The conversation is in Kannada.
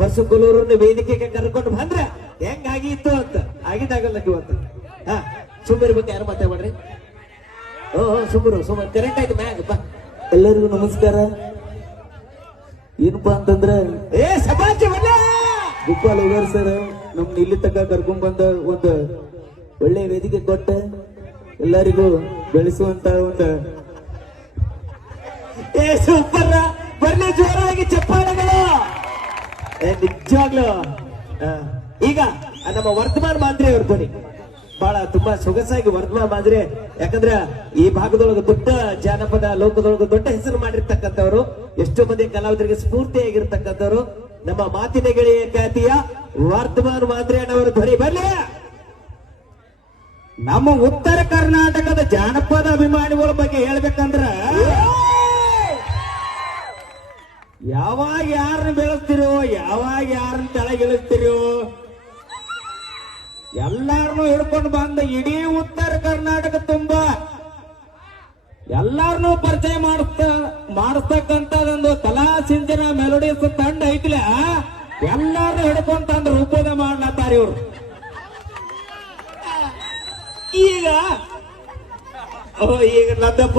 ಪರಸುಕುಲೂರನ್ನ ವೇದಿಕೆಗೆ ಕರ್ಕೊಂಡು ಬಂದ್ರೆ ಹೆಂಗಾಗಿತ್ತು ಅಂತ ಆಗಿದ್ದಾಗಲ್ಲ ಇವತ್ತು. ಹಾ ಸುಮ್ಮನೆ ಯಾರು ಮಾತಾಡ್ರಿ. ಸುಮ್ಮರು ಕರೆಕ್ಟ್ ಆಯ್ತು ಮ್ಯಾಗ ಬಾ. ಎಲ್ಲರಿಗೂ ನಮಸ್ಕಾರ. ಏನಪ್ಪಾ ಅಂತಂದ್ರ ಸಭಾಷ್ ಗೋಪಾಲ್ ಹೋಗಾರ್ ಸರ್ ನಮ್ನ ಇಲ್ಲಿ ತನಕ ಕರ್ಕೊಂಡ್ ಬಂದ ಒಂದು ಒಳ್ಳೆ ವೇದಿಕೆ ಕೊಟ್ಟ ಎಲ್ಲರಿಗೂ ಬೆಳೆಸುವಂತ ಒಂದು ಸೂಪರ್. ಬರ್ಲಿ ಜೋರಾಗಿ ಚಪ್ಪಾಳೆಗಳು. ನಿಜವಾಗ್ಲು ಈಗ ನಮ್ಮ ವರ್ತಮಾನ ಮಾಂದ್ರಿ ಅವ್ರು ಕೊಡಿ. ಬಹಳ ತುಂಬಾ ಸೊಗಸಾಗಿ ವರ್ತಮಾನ ಮಾಂದ್ರಿ, ಯಾಕಂದ್ರೆ ಈ ಭಾಗದೊಳಗೆ ದೊಡ್ಡ ಜಾನಪದ ಲೋಕದೊಳಗೆ ದೊಡ್ಡ ಹೆಸರು ಮಾಡಿರ್ತಕ್ಕಂಥವ್ರು, ಎಷ್ಟೋ ಮಂದಿ ಕಲಾವಿದರಿಗೆ ಸ್ಫೂರ್ತಿಯಾಗಿರ್ತಕ್ಕಂಥವ್ರು. ನಮ್ಮ ಮಾತಿನ ಗೆಳೆಯ ಖ್ಯಾತಿಯ ವರ್ತಮಾನ ಮಾಂದ್ರಿ ಅಣ್ಣವರು ಧ್ವನಿ ಬರ್ಲಿ. ನಮ್ಮ ಉತ್ತರ ಕರ್ನಾಟಕದ ಜಾನಪದ ಅಭಿಮಾನಿಗಳ ಬಗ್ಗೆ ಹೇಳ್ಬೇಕಂದ್ರ ಯಾವಾಗ ಯಾರನ್ನ ಬೆಳೆಸ್ತಿರೋ, ಯಾವಾಗ ಯಾರನ್ನ ತೆಳಗಿಳಿಸ್ತಿರೋ, ಎಲ್ಲಾರನ್ನು ಹಿಡ್ಕೊಂಡು ಬಂದ ಇಡೀ ಉತ್ತರ ಕರ್ನಾಟಕ ತುಂಬಾ ಎಲ್ಲಾರನ್ನೂ ಪರಿಚಯ ಮಾಡಿಸ್ತಕ್ಕಂಥದೊಂದು ಕಲಾ ಸಿಂಚನ ಮೆಲೋಡಿಯಸ್ ತಂಡ ಐತಿಲ್ಲ, ಎಲ್ಲಾರನ್ನೂ ಹಿಡ್ಕೊಂಡು ತಂದು ರೂಪೋದ ಮಾಡ್ಲತ್ತಾರ ಇವ್ರು. ಈಗ ನಂದಪ್ಪ